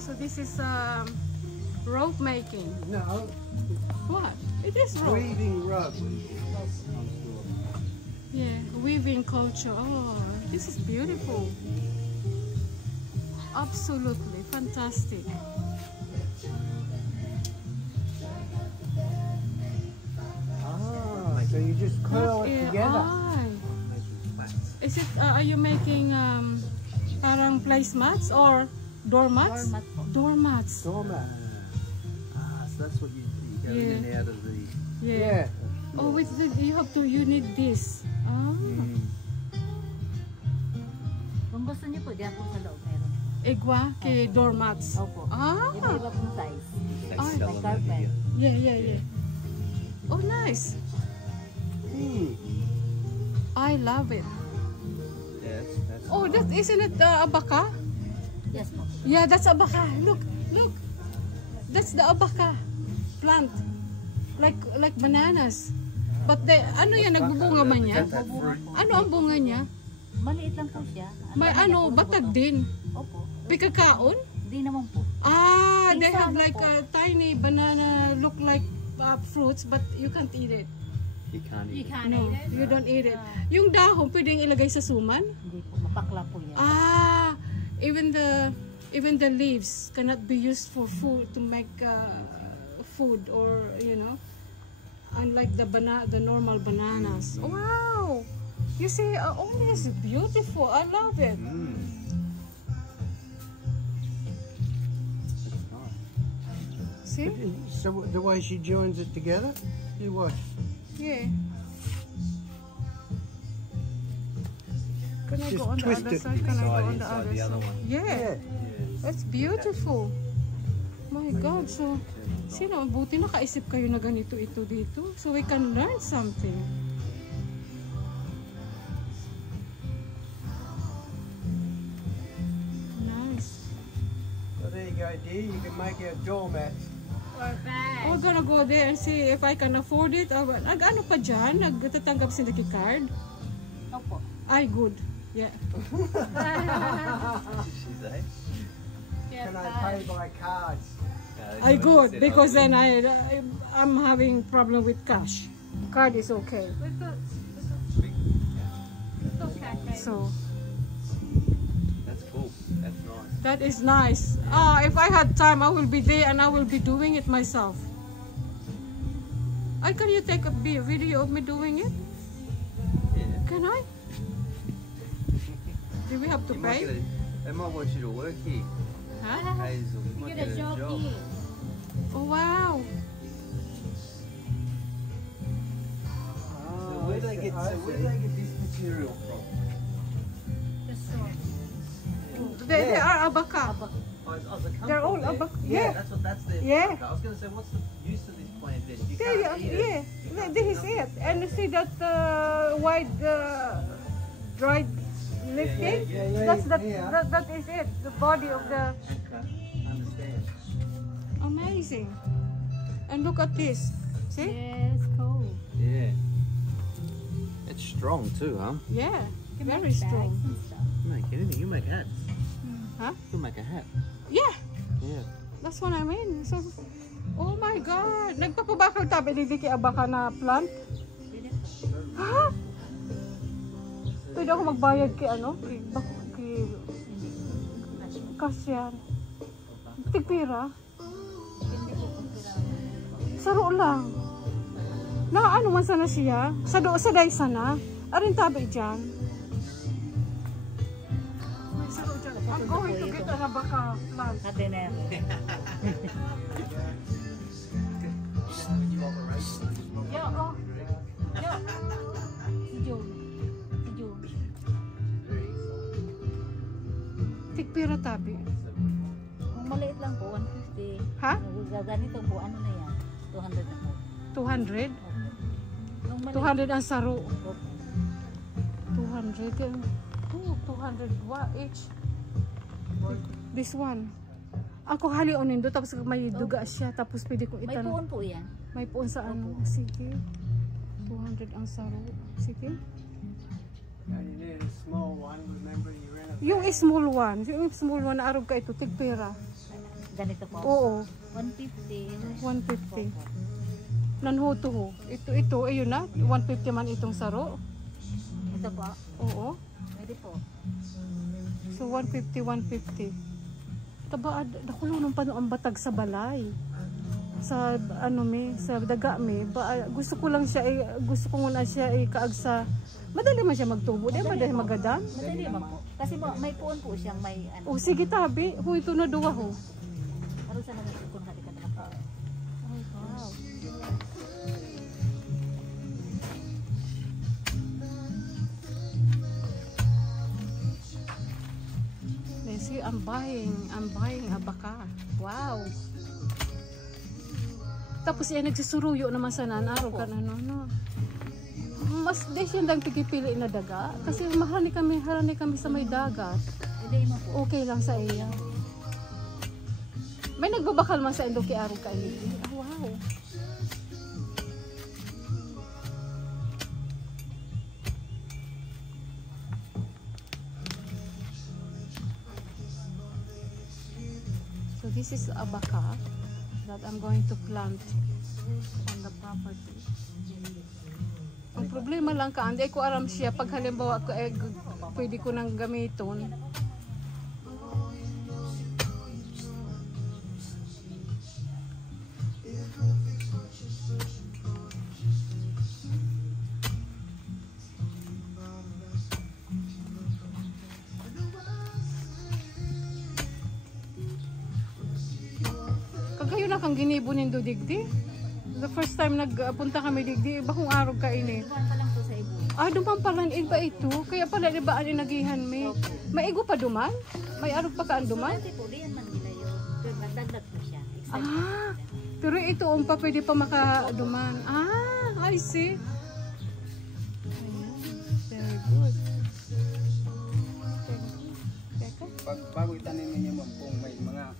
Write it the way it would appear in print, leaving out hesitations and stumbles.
So this is rope making. No. What? It is rope. Weaving rug. Yeah, weaving culture. Oh, this is beautiful. Absolutely fantastic. Ah, so you just curl it together. Is it? Are you making parang placemats or doormats? Doormats. Doormat. So that's what you go in and out of the... Yeah. Oh, with the, you need this. Ah. Kung gusto niyo po, diyan po sa loob meron. Igwa kay doormats. Opo. Ah. Iba-iba pong size. Ay, Like carpet. yeah. Oh, nice. I love it. Yes, that's Oh, that isn't it abaka? Yes po. Yeah, that's abaka. Look. That's the abaka plant. Like bananas. But the ano yan, nagbubunga man yan? Ano ang bunga niya? Maliit lang po siya. May ano, batag din. Opo. Pikakaon? Di naman po. Ah, they have like a tiny banana, look like fruits, but you can't eat it. You can't eat it. No, you don't eat it. Yung dahon, pwedeng ilagay sa suman? Hindi po. Mapakla po yan. Ah, even the leaves cannot be used for food to make food, or unlike the normal bananas. Wow, you see, all this is beautiful. I love it. See? So the way she joins it together, you watch. Yeah. Can I Just go on the twist other it. side? Can I go on the Inside other the other side? one. Yeah. That's beautiful. My God, so sino, buti nakaisip kayo na ganito ito dito, so we can learn something. Nice. So there you go, dear. You can make our doormats. We're gonna go there and see if I can afford it. Ano pa dyan? Nagtatanggap sila kay card? Opo. Ay, good. Yeah. She's a... Can I pay by cards? I good, because then I'm having problem with cash. Card is okay. So That's cool. That's nice. that is nice. If I had time, I will be there and I will be doing it myself. Can you take a video of me doing it? Yeah. Can I? Do we have to You might pay? get they might want you to work here. Huh? Hazel, you might get a job. Oh wow! So where do they get this material from? They are abaka. Oh, the They're all company there? abaka. Yeah. That's their Yeah. I was going to say, what's the use of this plant then? You There you, can't eat it. yeah, this is it. And you see that white dried leaf thing? That is it. The body of the. Understand. Amazing. And look at this. See? Yes, cool. Yeah. It's strong too, huh? Yeah. Very strong. You make anything. You make hats. Huh? You make a hat. Yeah. Yeah. That's what I mean. So, oh my God. Nagpapabakal tabi dito kay abaka na plant? Ha? Pwede ako magbayad kay ano? Kay kasyan. Tigpira? Saro lang. Na ano man sana siya? Sa day sana. Arin tabi dyan. I'm going to get an abaka plant. Ate na yan. Yeah, oh. Yeah. Si June. Si June. Tigpira tabi. Kung maliit lang po, 150. Ha? Ganito po, ano na yan? 200 na po. 200? Nung maliit, 200 ang saro. opo. 200. Oh, 200 each. This one. Ako halion nindo tapos may duga siya tapos pwede ko May itanong. puon po yan. May puon sa ano. Sige. 200 ang saro. Sige. And you need a small one, remember you're in a... Yung small one na arog ka ito, tigpera. ganito po. Oo, 150. 150. Nanhuto ho. Ito, ayun na. 150 man itong saro. Ito po. Oo. Pwede po. So 150, 150. Taba, nakulunong pa ang batag sa balay. Sa ano sa daga gusto ko lang siya gusto ko muna siya kaag sa madali man siya magtubo, di ba? Madali magadan. Madali man po. Kasi may puon po siyang may ano. O sige tabi, ho ito na duwa ho. Aron sa naman kung hati ka na po. Oh, wow. See, I'm buying a baka. Wow. Tapos yan nagsisuruyo naman sa nanaro ka na no. Mas di siya lang pigipili na daga kasi harani kami sa may dagat. Hindi mo po. Okay lang sa iya. May nagbabakal man sa endo kay araw ka ini. Wow. So this is a baka that I'm going to plant on the property. Ang problema lang ka, hindi ko alam siya pag halimbawa ko pwede ko nang gamiton. Kagayo na kang ginibo nindo digdi. The first time nagpunta kami digdi, iba kung araw ka ini. Buwan pa lang po sa ibo. Duman pala iba ito. Kaya pala iba ang nagihan mi. May igo pa duman? May araw pa kaan duman? Kasi po, diyan man nila yun. Pero nagdagdag po siya. Pero ito pa pwede pa makaduman. I see. Ayan, very good. Bago itanim niyo, ma'am, kung may mga